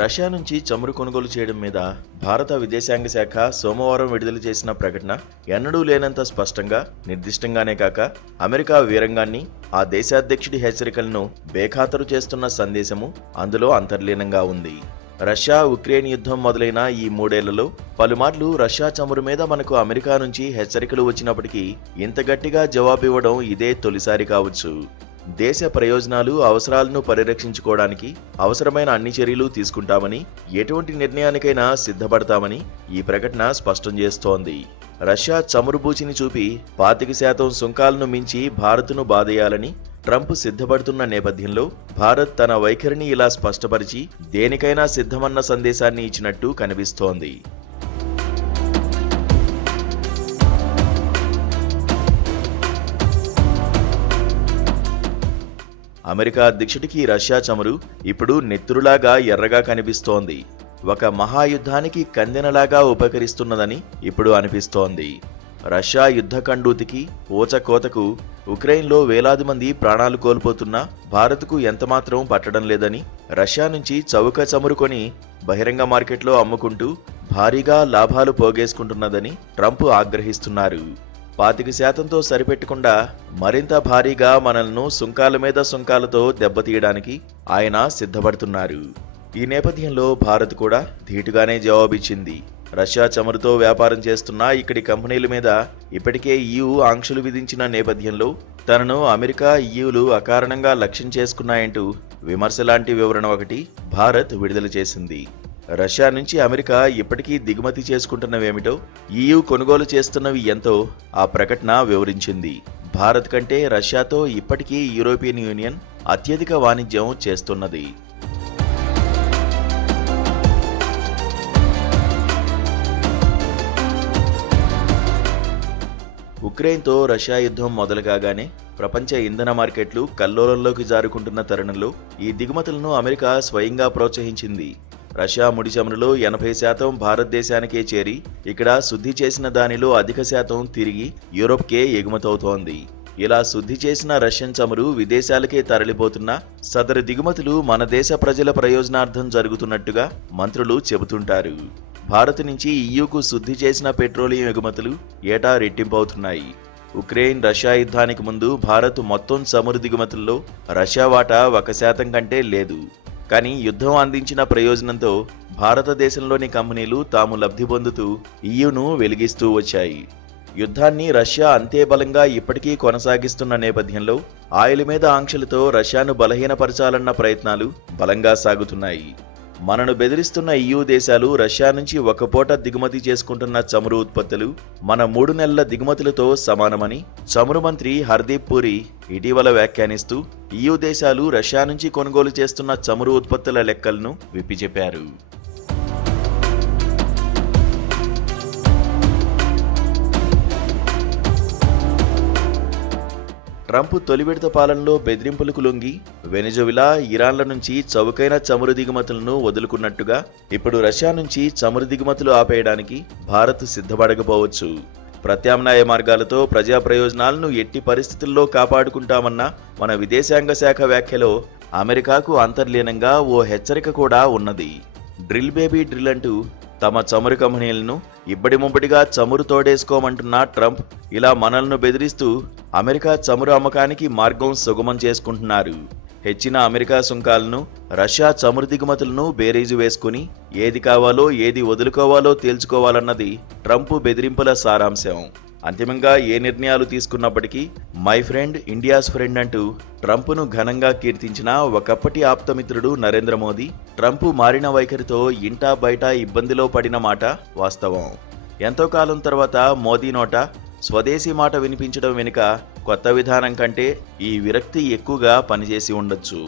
Russia నుంచి చమురు కొనుగోలు చేయడం మీద భారత విదేశాంగ శాఖ సోమవారం విడుదల చేసిన ప్రకటన ఎన్నడూ లేనంత స్పష్టంగా, నిర్దిష్టంగానే కాక అమెరికా వీరంగాన్ని, ఆ దేశాధ్యక్షుడి హెచ్చరికలను బేఖాతరు చేస్తున్న సందేశము అందులో అంతర్లీనంగా ఉంది. రష్యా ఉక్రెయిన్ యుద్ధం మొదలైన ఈ 3 ఏళ్లలో పలుమార్లు రష్యా చమురు మీద మనకు అమెరికా నుంచి హెచ్చరికలు వచ్చినప్పటికీ ఇంత గట్టిగా జవాబివ్వడం ఇదే తొలిసారి కావచ్చు. దేశ ప్రయోజనాలు, అవసరాలను పరిరక్షించుకోవడానికి అవసరమైన అన్ని చర్యలు తీసుకుంటామని, ఎటువంటి నిర్ణయానికైనా సిద్ధపడతామని ఈ ప్రకటన స్పష్టం చేస్తోంది. రష్యా చమురు బూచిని చూపి 25% సుంకాలను మించి భారత్ను బాధేయాలని ట్రంప్ సిద్ధపడుతున్న నేపథ్యంలో భారత్ తన వైఖరిని ఇలా స్పష్టపరిచి దేనికైనా సిద్ధమన్న సందేశాన్ని ఇచ్చినట్టు కనిపిస్తోంది. అమెరికా అధ్యక్షుడికి రష్యా చమురు ఇప్పుడు నెత్తురులాగా ఎర్రగా కనిపిస్తోంది. ఒక మహాయుద్ధానికి కందెనలాగా ఉపకరిస్తున్నదని ఇప్పుడు అనిపిస్తోంది. రష్యా యుద్ధ కండూతికి, ఊచకోతకు ఉక్రెయిన్లో వేలాది మంది ప్రాణాలు కోల్పోతున్నా భారత్కు ఎంతమాత్రం పట్టడం లేదని, రష్యా నుంచి చౌక చమురు కొని బహిరంగ మార్కెట్లో అమ్ముకుంటూ భారీగా లాభాలు పోగేసుకుంటున్నదని ట్రంప్ ఆగ్రహిస్తున్నారు. 25%తో సరిపెట్టకుండా మరింత భారీగా మనల్ని సుంకాల మీద సుంకాలతో దెబ్బతీయడానికి ఆయన సిద్ధపడుతున్నారు. ఈ నేపథ్యంలో భారత్ కూడా ధీటుగానే జవాబిచ్చింది. రష్యా చమురుతో వ్యాపారం చేస్తున్న ఇక్కడి కంపెనీల మీద ఇప్పటికే EU ఆంక్షలు విధించిన నేపథ్యంలో తనను అమెరికా, EUలు అకారణంగా లక్ష్యం చేసుకున్నాయంటూ విమర్శలాంటి వివరణ ఒకటి భారత్ విడుదల చేసింది. రష్యా నుంచి అమెరికా ఇప్పటికీ దిగుమతి చేసుకుంటున్నవేమిటో, EU కొనుగోలు చేస్తున్నవి ఎంతో ఆ ప్రకటన వివరించింది. భారత్ కంటే రష్యాతో ఇప్పటికీ యూరోపియన్ యూనియన్ అత్యధిక వాణిజ్యం చేస్తున్నది. ఉక్రెయిన్తో రష్యా యుద్ధం మొదలు కాగానే ప్రపంచ ఇంధన మార్కెట్లు కల్లోలంలోకి జారుకుంటున్న తరుణంలో ఈ దిగుమతులను అమెరికా స్వయంగా ప్రోత్సహించింది. రష్యా ముడి చమురులో 80% భారతదేశానికే చేరి ఇక్కడ శుద్ధి చేసిన దానిలో అధిక శాతం తిరిగి యూరోప్కే ఎగుమతవుతోంది. ఇలా శుద్ధి చేసిన రష్యన్ చమురు విదేశాలకే తరలిపోతున్నా సదరు దిగుమతులు మన దేశ ప్రజల ప్రయోజనార్థం జరుగుతున్నట్టుగా మంత్రులు చెబుతుంటారు. భారత్ నుంచి EUకు శుద్ధి చేసిన పెట్రోలియం ఎగుమతులు ఏటా రెట్టింపవుతున్నాయి. ఉక్రెయిన్ రష్యా యుద్ధానికి ముందు భారత్ మొత్తం చమురు దిగుమతుల్లో రష్యా వాటా 1% కంటే లేదు. కానీ యుద్ధం అందించిన ప్రయోజనంతో భారతదేశంలోని కంపెనీలు తాము లబ్ధి పొందుతూ EUను వెలిగిస్తూ వచ్చాయి. యుద్ధాన్ని రష్యా అంతే బలంగా ఇప్పటికీ కొనసాగిస్తున్న నేపథ్యంలో ఆయిల్ మీద ఆంక్షలతో రష్యాను బలహీనపరచాలన్న ప్రయత్నాలు బలంగా సాగుతున్నాయి. మనను బెదిరిస్తున్న EU దేశాలు రష్యా నుంచి ఒక పూట దిగుమతి చేసుకుంటున్న చమురు ఉత్పత్తులు మన 3 నెలల దిగుమతులతో సమానమని చమురు మంత్రి హర్దీప్ పూరి ఇటీవల వ్యాఖ్యానిస్తూ EU దేశాలు రష్యా నుంచి కొనుగోలు చేస్తున్న చమురు ఉత్పత్తుల లెక్కలను విప్పిచెప్పారు. ట్రంప్ తొలి విడత పాలనలో బెదిరింపులకు లొంగి వెనిజువెలా, ఇరాన్ల నుంచి చౌకైన చమురు దిగుమతులను వదులుకున్నట్టుగా ఇప్పుడు రష్యా నుంచి చమురు దిగుమతులు ఆపేయడానికి భారత్ సిద్ధపడకపోవచ్చు. ప్రత్యామ్నాయ మార్గాలతో ప్రజా ప్రయోజనాలను ఎట్టి పరిస్థితుల్లో కాపాడుకుంటామన్న మన విదేశాంగ శాఖ వ్యాఖ్యలో అమెరికాకు అంతర్లీనంగా ఓ హెచ్చరిక కూడా ఉన్నది. డ్రిల్ బేబీ డ్రిల్ అంటూ తమ చమురు కంపెనీలను ఇబ్బడి ముబ్బడిగా చమురు తోడేసుకోమంటున్న ట్రంప్ ఇలా మనల్ని బెదిరిస్తూ అమెరికా చమురు అమ్మకానికి మార్గం సుగమం చేసుకుంటున్నారు. హెచ్చిన అమెరికా సుంకాలను, రష్యా చమురు దిగుమతులను బేరీజు వేసుకుని ఏది కావాలో ఏది వదులుకోవాలో తేల్చుకోవాలన్నది ట్రంప్ బెదిరింపుల సారాంశం. అంతిమంగా ఏ నిర్ణయాలు తీసుకున్నప్పటికీ మై ఫ్రెండ్ ఇండియాస్ ఫ్రెండ్ అంటూ ట్రంప్ను ఘనంగా కీర్తించిన ఒకప్పటి ఆప్తమిత్రుడు నరేంద్ర మోదీ ట్రంప్ మారిన వైఖరితో ఇంటా బయట ఇబ్బందిలో పడిన మాట వాస్తవం. ఎంతో కాలం తర్వాత మోదీ నోట స్వదేశీ మాట వినిపించడం వెనుక కొత్త విధానం కంటే ఈ విరక్తి ఎక్కువగా పనిచేసి ఉండొచ్చు.